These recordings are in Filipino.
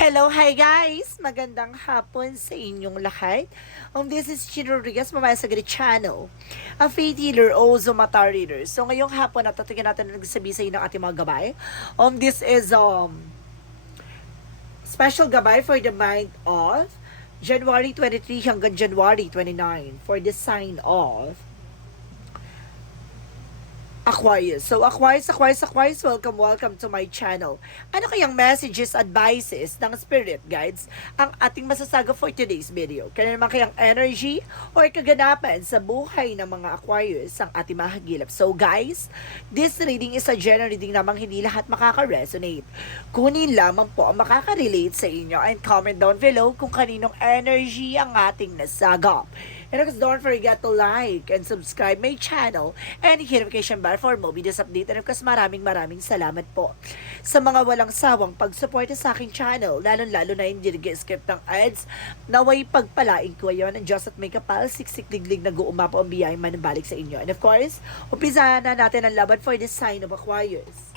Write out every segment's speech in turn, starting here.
Hello, hi guys! Magandang hapon sa inyong lahat. This is Chino Rodriguez, mamaya sa Grid Channel. A faith healer o Zumata reader. So ngayong hapon, natatigan natin na nagsabi sa inyo ng ating mga gabay. This is special gabay for the month of January 23 hanggang January 29 for the sign of Aquarius. So, Aquarius, welcome to my channel. Ano kayang messages, advices ng spirit guides ang ating masasaga for today's video? Kaya naman kayang energy or kaganapan sa buhay ng mga Aquarius ang ating mahagilap. So, guys, this reading is a general reading namang hindi lahat makaka-resonate. Kunin lamang po ang makaka-relate sa inyo and comment down below kung kaninong energy ang ating nasagap. And of course, don't forget to like and subscribe my channel and hit notification bell for more videos update. And of course, maraming salamat po sa mga walang sawang pagsuporta sa aking channel, lalo na hindi nag-skip ng ads. Naway pagpalain ko yun ng Diyos at may kapal, siksik liglig nag-uumapo ang biyayang manabalik sa inyo. And of course, umpisahan na natin ang laban for the sign of Aquarius.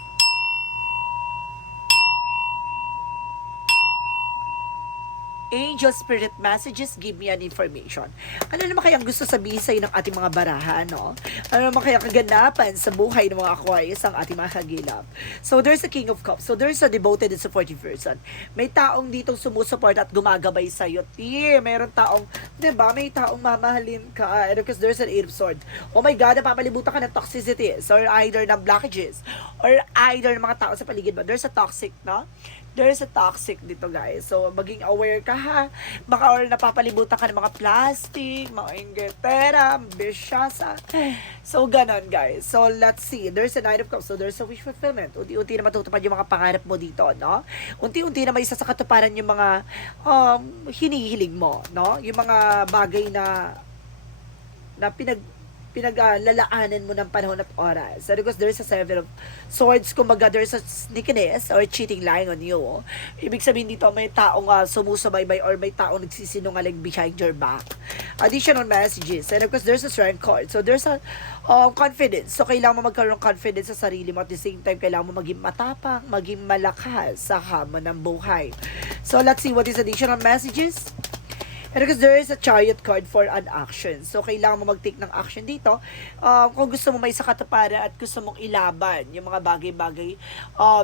Angel Spirit Messages, give me an information. Ano naman kayang gusto sabihin sa'yo ng ating mga barahan, no? Ano naman kayang kaganapan sa buhay ng mga Aquarius ang ating mga kagilap? So, there's a King of Cups. So, there's a devoted and supportive person. May taong ditong sumusuport at gumagabay sa'yo. Meron taong, diba? May taong mamahalin ka. And because there's an Eight of Swords. Oh my God, napapalibutan ka ng toxicities or either ng blockages or either ng mga tao sa paligid mo. There's a toxic, no? There's a toxic dito, guys. So, maging aware ka, ha? Baka or napapalibutan ka ng mga plastic, mga ingetera, bisyasa. So, ganon, guys. So, let's see. There's a Knight of Cups. So, there's a wish fulfillment. Unti-unti na matutupad yung mga pangarap mo dito, no? Unti-unti na may isa sa katuparan yung mga hinihiling mo, no? Yung mga bagay na pinaglalaanan mo ng panahon at oras. So, because there's a Seven of Swords, kumbaga there's a sneakiness or cheating lying on you. Ibig sabihin dito, may taong sumusubaybay or may taong nagsisinungaling behind your back. Additional messages. And of course, there's a Strength card. So, there's a confidence. So, kailangan mo magkaroon ng confidence sa sarili mo. At the same time, kailangan mo maging matapang, maging malakas sa hamon ng buhay. So, let's see what is additional messages. And because there is a Chariot card for an action. So, kailangan mo mag-take ng action dito. Kung gusto mo may sakatuparan at gusto mong ilaban yung mga bagay-bagay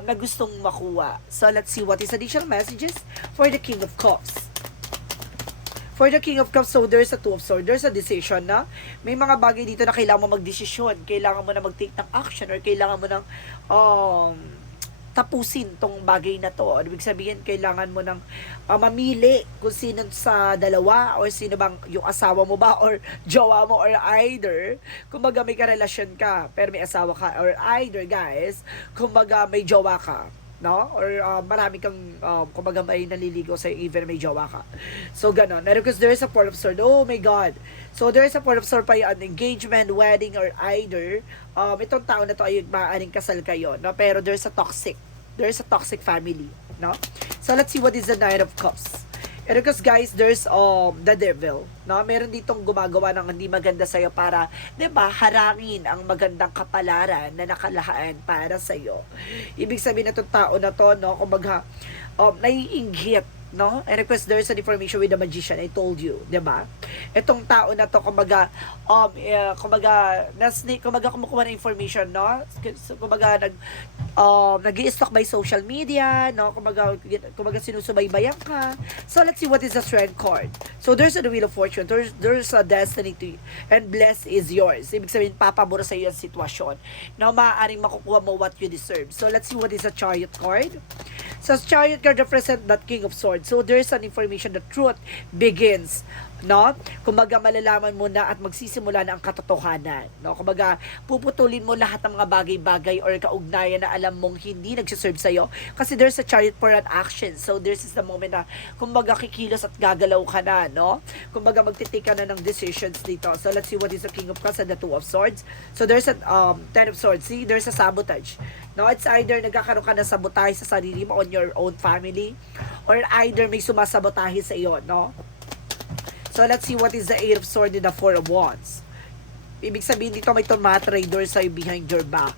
na gustong makuha. So, let's see what is additional messages for the King of Cups. For the King of Cups, so there's a Two of Swords. There's a decision na may mga bagay dito na kailangan mo mag-desisyon. Kailangan mo na mag-take ng action or kailangan mo ng tapusin tong bagay na to. Ibig sabihin, kailangan mo ng mamili kung sino sa dalawa or sino bang yung asawa mo ba or jowa mo or either kumbaga may karelasyon ka pero may asawa ka or either guys kumbaga may jowa ka, no? Or marami kang kumbaga may naliligaw sa even may jowa ka. So ganon. And because there is a Four of Swords. Oh my God. So there is a Four of Swords pa yung engagement, wedding or either itong tao na to ay maaaring kasal kayo, no? Pero there's a toxic family, no? So let's see what is the Knight of Cups. And because guys, there's the devil, no? Meron ditong gumagawa ng hindi maganda sa iyo para, 'di ba, harangin ang magandang kapalaran na nakalaan para sa iyo. Ibig sabihin na itong tao na to, no, kumbaga naiinggit, no? And of course, there's an information with the magician. I told you, 'di ba? Itong tao na to, kumbaga kumukuha ng information, no? So, kumbaga nag-i-stalk by social media, no? Kumbaga sinusubaybayan ka. So, let's see what is the Strength card. So, there's a Wheel of Fortune. There's a destiny to you. And blessed is yours. Ibig sabihin, papabura sa iyo ang sitwasyon na maaaring makukuha mo what you deserve. So, let's see what is the Chariot card. So, Chariot card represent that King of Swords. So, there's an information that truth begins, no? Kumbaga malalaman mo na at magsisimula na ang katotohanan, no? Kumbaga puputulin mo lahat ng mga bagay-bagay or kaugnayan na alam mong hindi nagsiserve sa'yo kasi there's a Chariot for an action. So there's the moment na kumbaga kikilos at gagalaw ka na, no? Kumbaga magtitake ka na ng decisions dito. So let's see what is the King of Cups and the Two of Swords. So there's a Ten of Swords. See, there's a sabotage, no? It's either nagkakaroon ka ng sabotahe sa sarili mo on your own family or either may sumasabotahe sa iyo, no? So, let's see what is the Eight of Swords and the Four of Wands. Ibig sabihin dito may tomato traitor sa'yo behind your back.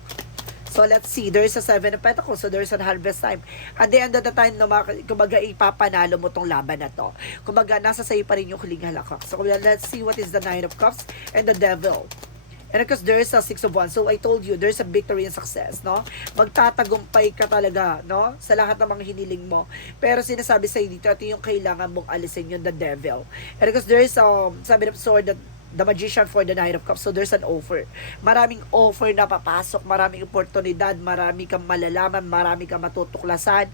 So let's see, there's a Seven of Pentacles, so there's a harvest time. At the end of the time, no, kumbaga ipapanalo mo tong laban na to. Kumbaga nasa sa'yo pa rin yung huling halakhak. So let's see what is the Nine of Cups and the Devil. And of course, there is a Six of Wands. So I told you, there's a victory and success, no? Magtatagumpay ka talaga, no? Sa lahat ng mga hiniling mo. Pero sinasabi sa'yo dito, ito yung kailangan mong alisin, yung the Devil. And of course, there is, sabi ng sword, that the Magician for the Nine of Cups. So there's an offer. Maraming offer na papasok, maraming oportunidad, marami kang malalaman, marami kang matutuklasan.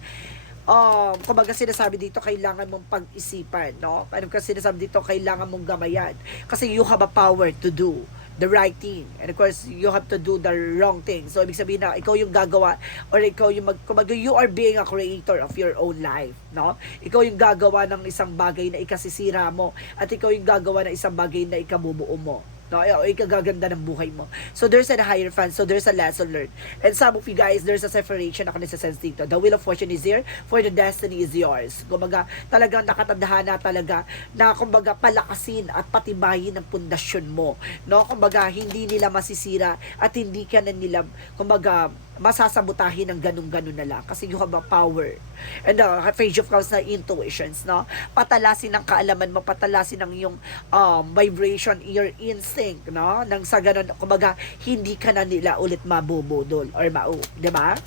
Kumbaga sinasabi dito, kailangan mong pag-isipan, no? Ano kasi sinasabi dito, kailangan mong gamayan. Kasi you have a power to do the right thing. And of course, you have to do the wrong thing. So, ibig sabihin na, ikaw yung gagawa, or ikaw yung kumbaga, you are being a creator of your own life, no? Ikaw yung gagawa ng isang bagay na ikasisira mo, at ikaw yung gagawa ng isang bagay na ikabubuo mo. No, o ikagaganda ng buhay mo. So there's a higher fan, so there's a lesson learned. And some of you guys, there's a separation ako nasa-sense dito. The wheel of fortune is here, for the destiny is yours. Kumbaga, talagang nakatandahana talaga na kumbaga palakasin at patibayin ang pundasyon mo. No, kumbaga hindi nila masisira at hindi ka na nila kumbaga masasabutahin ng ganun-ganun na lang kasi you have a power. And the Page of Cups na intuitions, no? Patalasin ang kaalaman mo, patalasin ang iyong vibration, your instinct, no? Nang sa ganun, kumbaga, hindi ka na nila ulit mabubudol or di ba?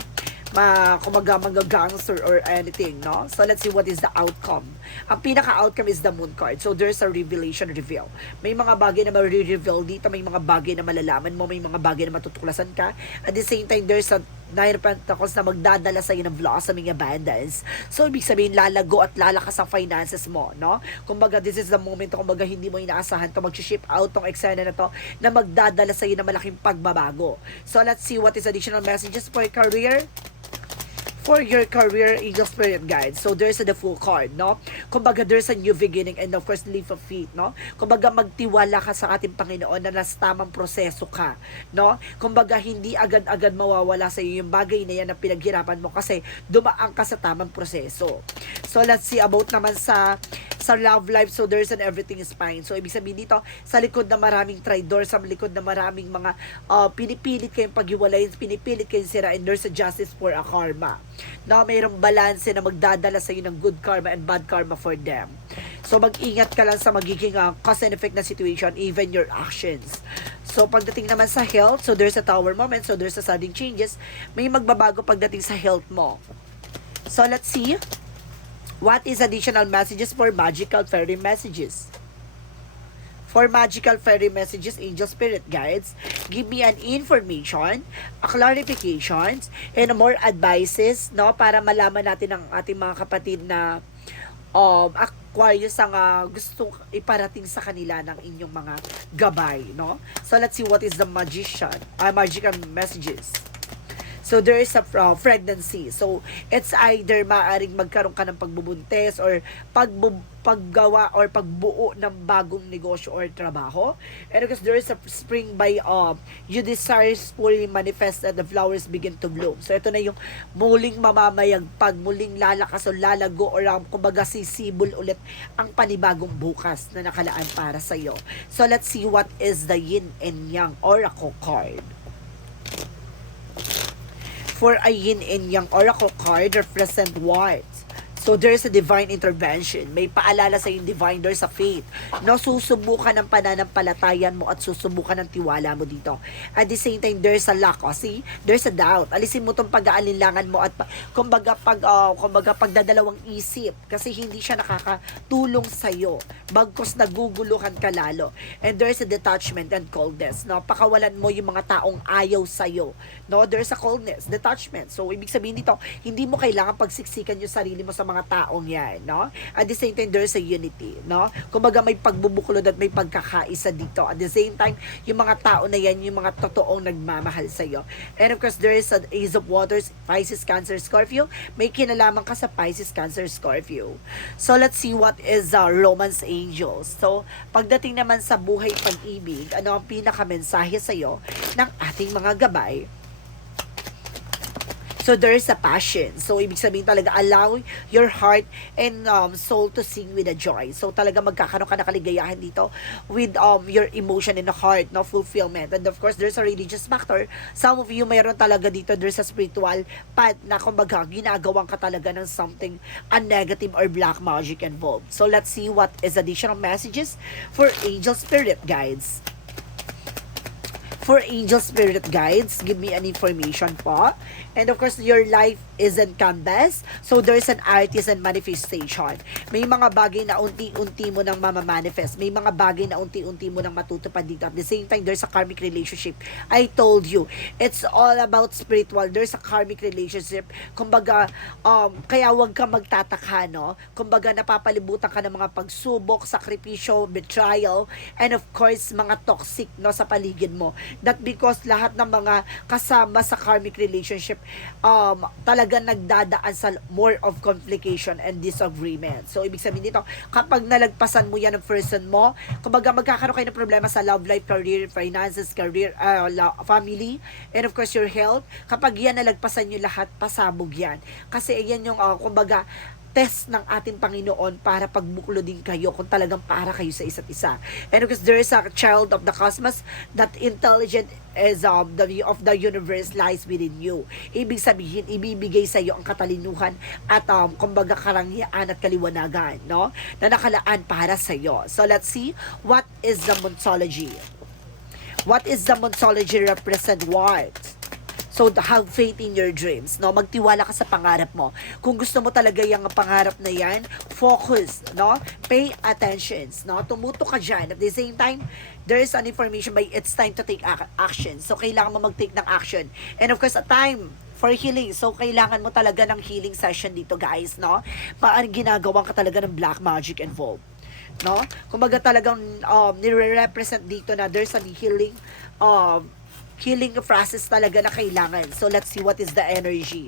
Kumbaga mag-gangster or anything, no? So let's see what is the outcome. Ang pinaka-outcome is the Moon card. So there's a revelation reveal. May mga bagay na ma-reveal dito, may mga bagay na malalaman mo, may mga bagay na matutuklasan ka. At the same time, there's a Nine of Pentacles na magdadala sa iyo ng blossoming abundance. So ibig sabihin, lalago at lalakas ang finances mo, no? Kumbaga, this is the moment, kumbaga, hindi mo inaasahan to, mag-ship out tong eksena na to, na magdadala sa iyo ng malaking pagbabago. So let's see what is additional messages for career. For your career, Angel Spirit Guide. So, there's the Fool card, no? Kumbaga, there's a new beginning and of course, leap of faith, no? Kumbaga, magtiwala ka sa ating Panginoon na nasa tamang proseso ka, no? Kumbaga, hindi agad-agad mawawala sa iyo yung bagay na yan na pinaghirapan mo kasi dumaan ka sa tamang proseso. So, let's see about naman sa love life. So, there's an everything is fine. So, ibig sabihin dito, sa likod na maraming traitor, sa likod na maraming mga pinipilit kayong paghiwalayin, pinipilit kayong sirain, there's a justice for a karma. Na mayroong balance na magdadala sa iyo ng good karma and bad karma for them. So mag-ingat ka lang sa magiging cause and effect na situation, even your actions. So pagdating naman sa health, so there's a tower moment, so there's a sudden changes. May magbabago pagdating sa health mo. So let's see what is additional messages for magical fairy messages. For magical fairy messages, angel spirit guides, give me an information, a clarifications, and more advices, no, para malaman natin ang ating mga kapatid na Aquarius ang gusto iparating sa kanila ng inyong mga gabay, no? So let's see what is the magical messages. So there is a pregnancy. So it's either maaring magkaroon ka ng pagbubuntis or paggawa or pagbuo ng bagong negosyo or trabaho. And because there is a spring by you desires fully manifest and the flowers begin to bloom. So ito na yung muling mamamayagpag, muling lalakas o lalago or kumbaga sisibol ulit ang panibagong bukas na nakalaan para sa iyo. So let's see what is the yin and yang oracle card. For a yin and yang oracle card, represent what? So, there's a divine intervention. May paalala sa yung divine, there's a faith. No, susubukan ng pananampalatayan mo at susubukan ng tiwala mo dito. At the same time, there's a lack. See? There's a doubt. Alisin mo tong pag-aalinlangan mo at kumbaga pagdadalawang isip kasi hindi siya nakakatulong sa'yo. Bagkos naguguluhan ka lalo. And there's a detachment and coldness. No? Pakawalan mo yung mga taong ayaw sa'yo. No? There's a coldness, detachment. So, ibig sabihin dito, hindi mo kailangan pagsiksikan yung sarili mo sa mga taong yan, no? At the same time, there's a unity, no? Kumbaga may pagbubuklod at may pagkakaisa dito. At the same time, yung mga tao na yan, yung mga totoong nagmamahal sa iyo. And of course, there is an Ace of Waters, Pisces, Cancer, Scorpio. May kinalaman ka sa Pisces, Cancer, Scorpio. So, let's see what is Romance Angels. So, pagdating naman sa buhay pag-ibig, ano ang pinaka-mensahe sa iyo ng ating mga gabay? So there is a passion. So ibig sabihin talaga, allow your heart and soul to sing with a joy. So talaga magkakaroon ka ng kaligayahan dito with your emotion in the heart, no, fulfillment. And of course, there's a religious factor. Some of you mayroon talaga dito, there's a spiritual path na kumbaga ginagawang ka talaga ng something a negative or black magic involved. So let's see what is additional messages for angel spirit guides. For angel spirit guides, give me an information po. And of course, your life isn't canvas. So there's an artist and manifestation. May mga bagay na unti-unti mo nang mamamanifest. May mga bagay na unti-unti mo nang matutupad dito. At the same time, there's a karmic relationship. I told you, it's all about spiritual. There's a karmic relationship. Kumbaga, kaya wag ka magtataka, no? Kumbaga, napapalibutan ka ng mga pagsubok, sakripisyo, betrayal, and of course, mga toxic, no, sa paligid mo. That because lahat ng mga kasama sa karmic relationship talaga nagdadaan sa more of complication and disagreement. So, ibig sabihin dito, kapag nalagpasan mo yan ng person mo, kumbaga magkakaroon kayo ng problema sa love life, career, finances, career, family, and of course, your health. Kapag yan nalagpasan nyo lahat, pasabog yan. Kasi yan yung, kumbaga, test ng ating Panginoon para pagbuklo din kayo kung talagang para kayo sa isa't isa. And because there is a child of the cosmos, that intelligent is of the universe lies within you. Ibig sabihin, ibibigay sa iyo ang katalinuhan at kumbaga karangyaan at kaliwanagan, no? Na nakalaan para sa iyo. So let's see what is the Monsology. What is the Monsology represent what? So, have faith in your dreams, no? Magtiwala ka sa pangarap mo. Kung gusto mo talaga yung pangarap na yan, focus, no? Pay attention, no? Tumuto ka dyan. At the same time, there is an information by it's time to take action. So, kailangan mo mag-take ng action. And of course, a time for healing. So, kailangan mo talaga ng healing session dito, guys, no? Ginagawang ka talaga ng black magic involved, no? Kumbaga talagang nire-represent dito na there's a healing process talaga na kailangan. So, let's see what is the energy.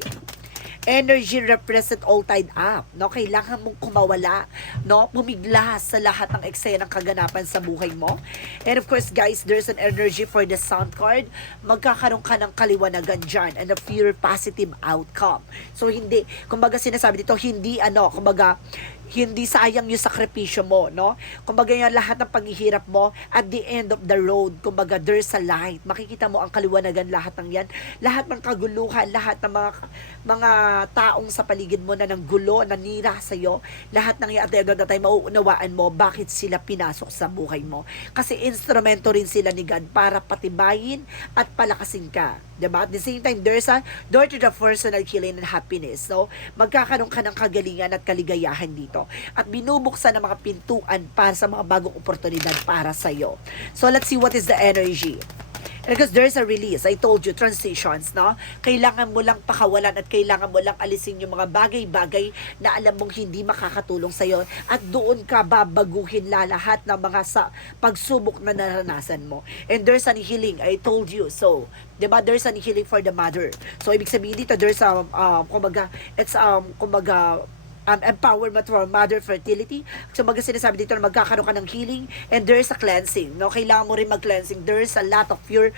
Energy represent all tied up, no? Kailangan mong kumawala, no? Bumigla sa lahat ng eksena ng kaganapan sa buhay mo. And of course, guys, there's an energy for the Sun card. Magkakaroon ka ng kaliwanagan dyan and a pure positive outcome. So, hindi, kumbaga sinasabi dito, hindi sayang yung sakripisyo mo, no? Kumbaga yung lahat ng paghihirap mo, at the end of the road, kumbaga there's a light. Makikita mo ang kaliwanagan, lahat ng yan. Lahat ng kaguluhan, lahat ng mga taong sa paligid mo na ng gulo, nanira sa'yo, lahat ng yan, at the end of the time, mauunawaan mo bakit sila pinasok sa buhay mo. Kasi instrumento rin sila ni God para patibayin at palakasin ka. Diba? At the same time, there's a door to the personal healing and happiness. So, magkakaroon ka ng kagalingan at kaligayahan dito. At binubuksan ng mga pintuan para sa mga bagong oportunidad para sa'yo. So, let's see what is the energy. Because there's a release. I told you, transitions, no? Kailangan mo lang pakawalan at kailangan mo lang alisin yung mga bagay-bagay na alam mong hindi makakatulong sa'yo. At doon ka babaguhin lahat ng mga pagsubok na naranasan mo. And there's an healing. I told you. So, diba, there's an healing for the mother. So, ibig sabihin dito, there's empowerment for mother fertility. So, sinasabi dito na magkakaroon ka ng healing and there's a cleansing, no? Kailangan mo rin mag-cleansing. There's a lot of your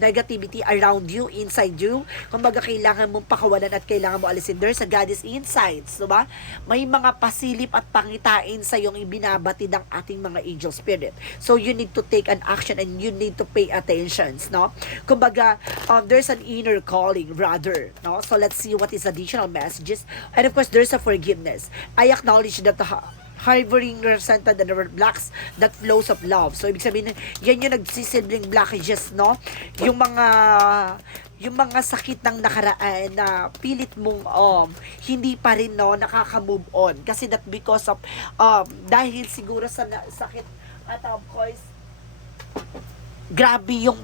negativity around you, inside you. Kumbaga, kailangan mong pakawalan at kailangan mo alisin. There's a goddess insights, diba? May mga pasilip at pangitain sa yung ibinabati ng ating mga angel spirit. So, you need to take an action and you need to pay attention, no? Kumbaga, there's an inner calling, rather, no? So, let's see what is additional messages. And of course, there's a forgiveness. I acknowledge that the harboring resentment and blocks that flows of love. So, ibig sabihin, yan yung nagsisilbing blockages, no? Yung mga sakit ng nakaraan na pilit mong hindi pa rin, no, nakaka-move on. Kasi that because of, dahil siguro sa sakit at of course, grabe yung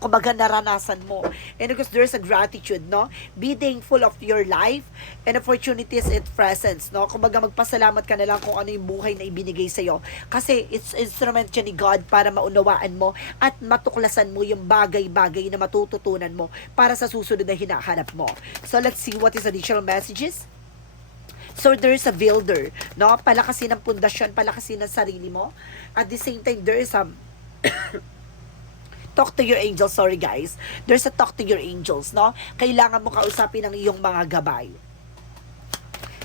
kumbaga naranasan mo. And because there's a gratitude, no? Be thankful of your life and opportunities at presence, no? Kumbaga magpasalamat ka na lang kung ano yung buhay na ibinigay sa'yo. Kasi it's instrument siya ni God para maunawaan mo at matuklasan mo yung bagay-bagay na matututunan mo para sa susunod na hinahanap mo. So let's see what is additional messages. So there's a builder, no? Palakasin ang pundasyon, palakasin ang sarili mo. At the same time, there is a talk to your angels. Sorry guys. There's a talk to your angels, no? Kailangan mo kausapin ang iyong mga gabay.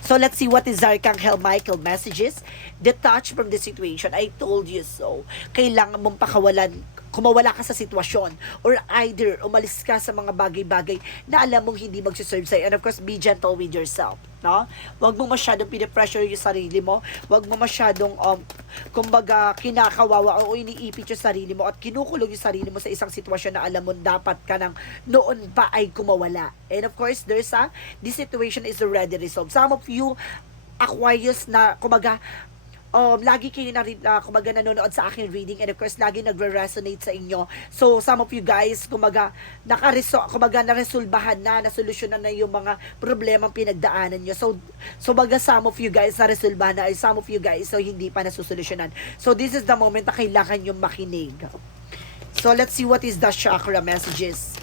So let's see what is Archangel Michael messages. Detach from the situation. I told you so. Kailangan mong kumawala ka sa sitwasyon, or either umalis ka sa mga bagay-bagay na alam mong hindi magsiserve sa'yo. And of course, be gentle with yourself, no? Huwag mo masyadong pinipressure yung sarili mo. Huwag mo masyadong, kumbaga, kinakawawa o iniipit yung sarili mo at kinukulong yung sarili mo sa isang sitwasyon na alam mo dapat ka nang noon pa ay kumawala. And of course, this situation is already resolved. Some of you, Aquarius na, kumbaga, lagi kayo kumbaga nanonood sa akin reading, and of course lagi nagre-resonate sa inyo. So some of you guys kumbaga naresolbahan na, nasolusyonan na yung mga problemang pinagdaanan nyo. So baga some of you guys naresolbahan na, some of you guys so hindi pa nasusolusyonan. So this is the moment na kailangan nyo makinig. So let's see what is the chakra messages.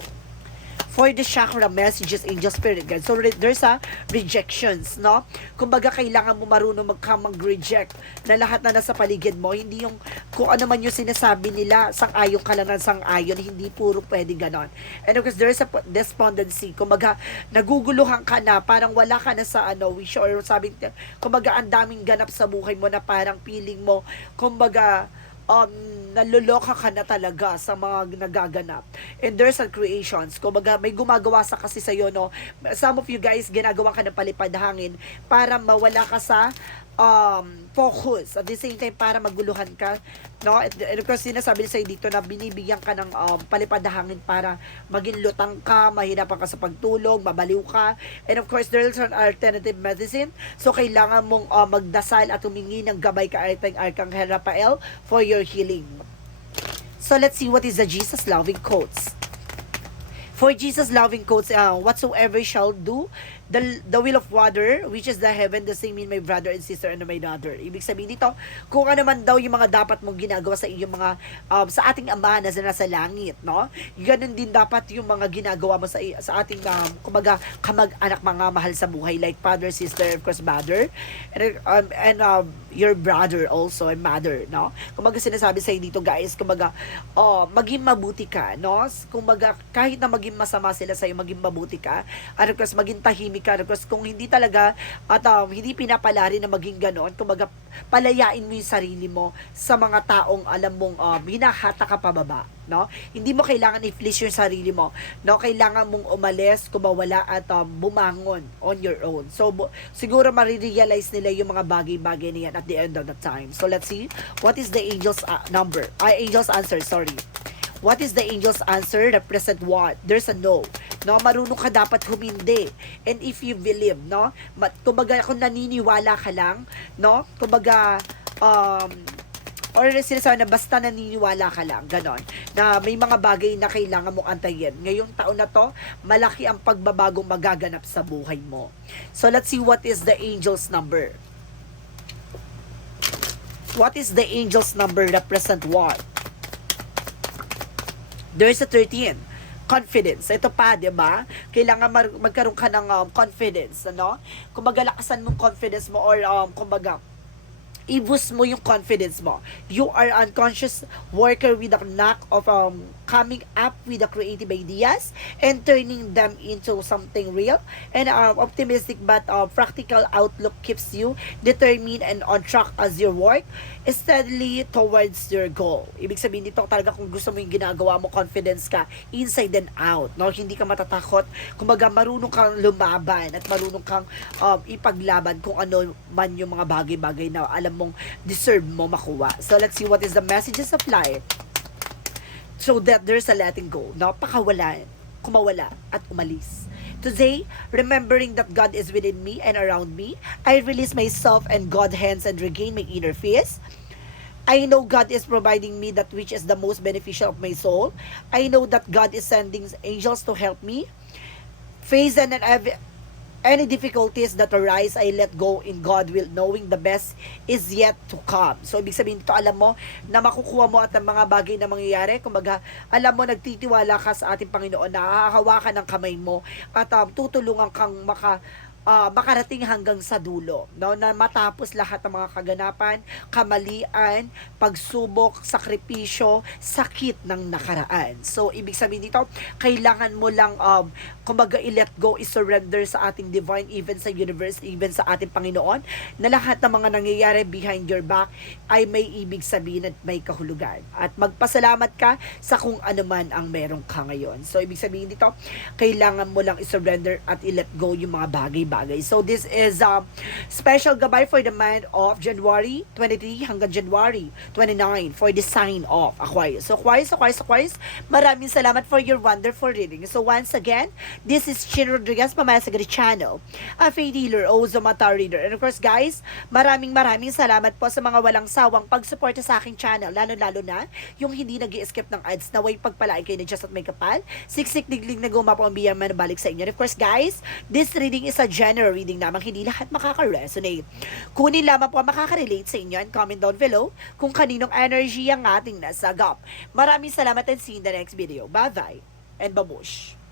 For the chakra messages, angel spirit guide. So there's a rejections, no? Kumbaga kailangan mo marunong mag-reject na lahat na nasa paligid mo, hindi yung kung ano man yung sinasabi nila, sang-ayon ka lang ng sang-ayon, hindi puro pwede ganon. And of course, there's a despondency. Kumbaga, naguguluhan ka na, parang wala ka na sa wish, or sabi, kumbaga ang daming ganap sa buhay mo na parang feeling mo, kumbaga, naluloka ka na talaga sa mga nagaganap. And there's a creations. Kumbaga, may gumagawa sa kasi sa'yo, no? Some of you guys, ginagawa ka ng palipad hangin para mawala ka sa focus. At the same time, para maguluhan ka, no? And of course, sinasabi sa'yo dito na binibigyan ka ng palipad hangin para maging lutang ka, mahirapan ka sa pagtulog, mabaliw ka. And of course, there's an alternative medicine. So, kailangan mong magdasal at humingi ng gabay ka Archangel Raphael for your healing. So, let's see what is the Jesus loving quotes. For Jesus loving quotes, whatsoever shall do the will of water, which is the heaven, the same in my brother and sister and my daughter. Ibig sabihin dito, kung ano man daw yung mga dapat mong ginagawa sa iyong mga, sa ating Ama na nasa langit, no? Ganun din dapat yung mga ginagawa mo sa ating, kumbaga, kamag-anak, mga mahal sa buhay, like father, sister, of course, mother, and your brother also, and mother, no? Kumbaga, sinasabi sa'yo dito, guys, kumbaga, maging mabuti ka, no? Kumbaga, kahit na maging masama sila sa'yo, maging mabuti ka, at of course, maging tahimik ka, because kung hindi talaga at hindi pinapalari na maging ganon, kumbaga palayain mo yung sarili mo sa mga taong alam mong hinahata ka pababa, no? Hindi mo kailangan i-fleece yung sarili mo, no? Kailangan mong umalis, kumawala at bumangon on your own. So siguro marirealize nila yung mga bagay-bagay na yan at the end of the time. So let's see what is the angel's angel's answer, sorry. What is the angel's answer? Represent what? There's a no. No, marunong ka dapat humindi. And if you believe, no? Kumbaga, kung naniniwala ka lang, no? Kumbaga, or sinasabi na basta naniniwala ka lang, ganon. Na may mga bagay na kailangan mong antayin. Ngayong taon na to, malaki ang pagbabagong magaganap sa buhay mo. So, let's see what is the angel's number. What is the angel's number? Represent what? There's a 13. Confidence. Ito pa, di ba? Kailangan magkaroon ka ng confidence, ano? Kumbaga, lakasan mong confidence mo, or kumbaga, i-boost mo yung confidence mo. You are unconscious worker with a knack of coming up with the creative ideas and turning them into something real, and optimistic but practical outlook keeps you determined and on track as you work steadily towards your goal. Ibig sabihin dito talaga, kung gusto mo yung ginagawa mo, confidence ka inside and out, no? Hindi ka matatakot, kumbaga marunong kang lumaban at marunong kang ipaglaban kung ano man yung mga bagay-bagay na alam mong deserve mo makuha. So let's see what is the messages of life. So that there's a letting go, no? Pakawalan, kumawala at umalis. Today, remembering that God is within me and around me, I release myself and God's hands and regain my inner peace. I know God is providing me that which is the most beneficial of my soul. I know that God is sending angels to help me face any difficulties that arise. I let go in God will, knowing the best is yet to come. So, ibig sabihin dito, alam mo na makukuha mo at ang mga bagay na mangyayari. Kumbaga, alam mo, nagtitiwala ka sa ating Panginoon, na hahawakan ng kamay mo at tutulungan kang makarating hanggang sa dulo, no? Na matapos lahat ng mga kaganapan, kamalian, pagsubok, sakripisyo, sakit ng nakaraan. So, ibig sabihin dito, kailangan mo lang, kumbaga, i-let go, i-surrender sa ating divine, even sa universe, even sa ating Panginoon, na lahat ng mga nangyayari behind your back ay may ibig sabihin at may kahulugan. At magpasalamat ka sa kung ano man ang meron ka ngayon. So, ibig sabihin dito, kailangan mo lang i-surrender at i-let go yung mga bagay-bagay. So, this is special gabay for the month of January 23 hanggang January 29 for the sign of Aquarius. So, Aquarius, maraming salamat for your wonderful reading. So, once again, this is Chin Rodriguez, Mamaya Sagari Channel, a faith healer, also mata reader. And of course, guys, maraming salamat po sa mga walang sawang pagsuporta sa aking channel, lalo-lalo na yung hindi nag-i-skip ng ads, na way pagpalain kayo na Diyos at may kapal, siksik diglig na gumapo ang biyang manabalik sa inyo. And of course, guys, this reading is a general reading namang hindi lahat makaka-resonate. Kunin lamang po ang makaka-relate sa inyo and comment down below kung kaninong energy ang ating nasagap. Maraming salamat and see you in the next video. Bye-bye and babush!